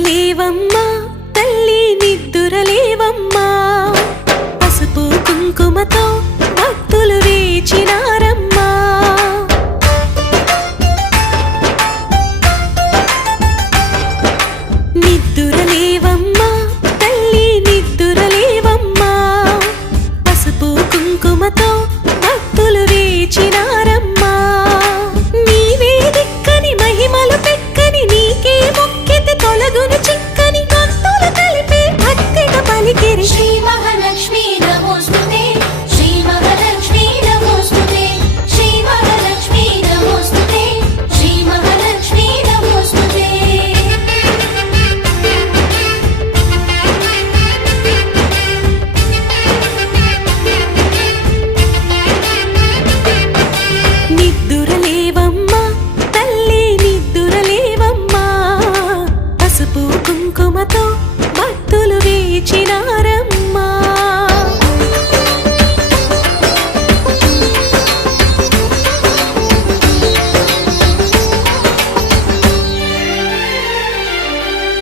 నిద్దురలేవమ్మా తల్లి నిద్దురలేవమ్మా పసుపు కుంకుమతో భక్తులు వేచినారమ్మా నిద్దురలేవమ్మా తల్లి నిద్దురలేవమ్మా పసుపు కుంకుమతో భక్తులు వేచినారమ్మా నీవే దిక్కని మహిమలు పెక్కని నీకే మొక్కితే తొలగును చిక్కని భక్తులు కలిపే భక్తిగా పలికిరి శ్రీ మహాలక్ష్మీ నమోస్తుతే శ్రీ మహాలక్ష్మీ నమోస్తుతే శ్రీ మహాలక్ష్మీ నమోస్తుతే శ్రీ మహాలక్ష్మీ నమోస్తుతే నిద్దురలేవమ్మా తల్లి నిద్దురలేవమ్మా పసుపు కుంకుమతో భక్తులు వేచినారమ్మా